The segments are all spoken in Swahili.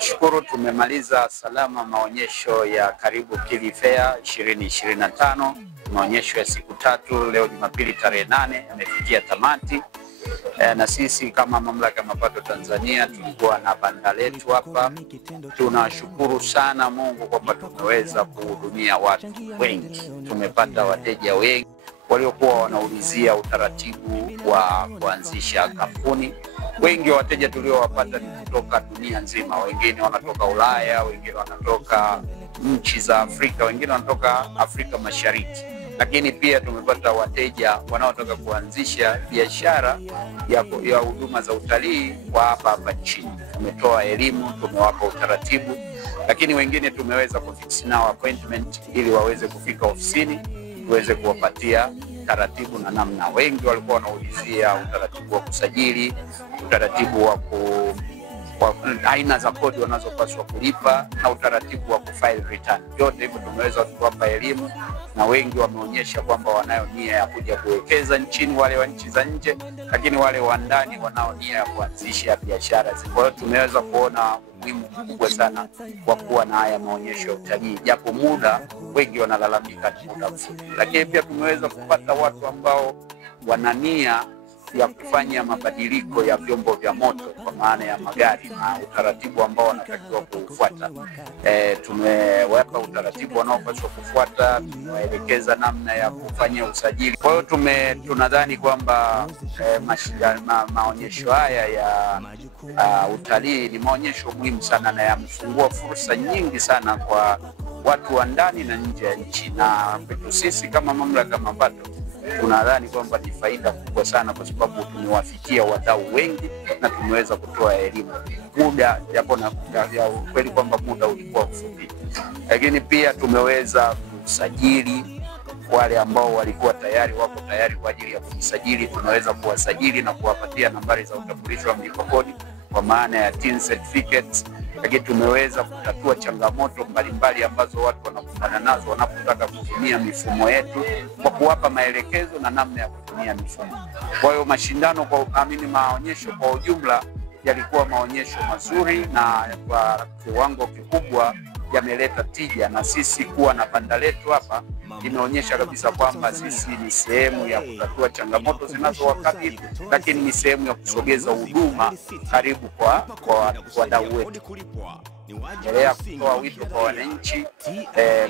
Tunashukuru tumemaliza salama maonyesho ya Karibu Kili Fair 2025. Maonyesho ya siku 3 leo Jumapili tarehe 8 yamefikia tamati. Na sisi kama Mamlaka ya Mapato Tanzania tulikuwa na banda letu hapa. Tunashukuru sana Mungu kwamba tumeweza kuhudumia watu wengi. Tumepata wateja wengi waliokuwa wanaulizia utaratibu wa kuanzisha kampuni. Wengi wa wateja tuliowapata ni kutoka dunia nzima. Wengine wanatoka Ulaya, wengine wanatoka nchi za Afrika, wengine wanatoka Afrika Mashariki. Lakini pia tumepata wateja wanaotaka kuanzisha biashara ya huduma za utalii kwa hapa nchini. Tumetoa elimu, tumewapa utaratibu, lakini wengine tumeweza kufix nao appointment ili waweze kufika ofisini tuweze kuwapatia taratibu na namna. Wengi walikuwa wanaulizia utaratibu wa kusajili, utaratibu wa aina za kodi wanazopaswa kulipa na utaratibu wa kufile return. Yote hivyo tumeweza kuwapa elimu, na wengi wameonyesha kwamba wanayo nia ya kuja kuwekeza nchini, wale wa nchi za nje, lakini wale wa ndani wanao nia ya kuanzisha biashara. Kwa hiyo tumeweza kuona umuhimu mkubwa sana kwa kuwa na haya maonyesho ya utalii, japo muda wengi wanalalamika ni muda mfupi. Lakini pia tumeweza kupata watu ambao wana nia ya kufanya mabadiliko ya vyombo vya moto kwa maana ya magari na utaratibu ambao wanatakiwa kufuata. Tumewapa utaratibu wanaopaswa kufuata, tumewaelekeza namna ya kufanya usajili. Kwa hiyo tunadhani kwamba maonyesho haya ya utalii ni maonyesho muhimu sana na yamefungua fursa nyingi sana kwa watu wa ndani na nje ya nchi. Na kwetu sisi kama Mamlaka ya Mapato tunadhani kwamba ni faida kubwa sana, kwa sababu tumewafikia wadau wengi na tumeweza kutoa elimu. Muda japo na kweli kwamba muda ulikuwa mfupi, lakini pia tumeweza kusajili wale ambao walikuwa wako tayari kwa ajili ya kujisajili. Tunaweza kuwasajili na kuwapatia nambari za utambulisho wa mlipa kodi kwa maana ya TIN certificates. Lakini tumeweza kutatua changamoto mbalimbali ambazo watu wanakumbana nazo wanapotaka kutumia mifumo yetu kwa kuwapa maelekezo na namna ya kutumia mifumo. Kwa hiyo maonyesho kwa ujumla yalikuwa maonyesho mazuri na kwa kiwango kikubwa yameleta tija, na sisi kuwa na banda letu hapa imeonyesha kabisa kwamba sisi ni sehemu ya kutatua changamoto zinazowakabili, lakini ni sehemu ya kusogeza huduma karibu kwa wadau wetu. Endelea kutoa wito kwa wananchi,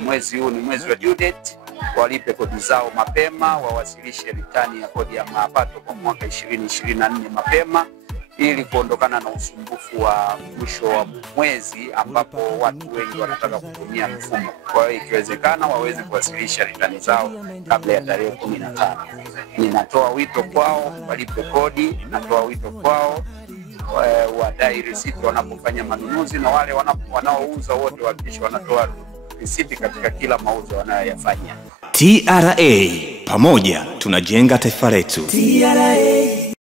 mwezi huu ni mwezi wa due date, walipe kodi zao mapema, wawasilishe ritani ya kodi ya mapato kwa mwaka 2024 mapema, ili kuondokana na usumbufu wa mwisho wa mwezi ambapo watu wengi wanataka kutumia mifumo. Kwa hiyo ikiwezekana waweze kuwasilisha ritani zao kabla ya tarehe 15. Ninatoa wito kwao walipe kodi, natoa wito kwao wadai risiti wanapofanya manunuzi, na wale wanaouza wote wakisha wanatoa risiti katika kila mauzo wanayoyafanya. TRA, pamoja tunajenga taifa letu. TRA.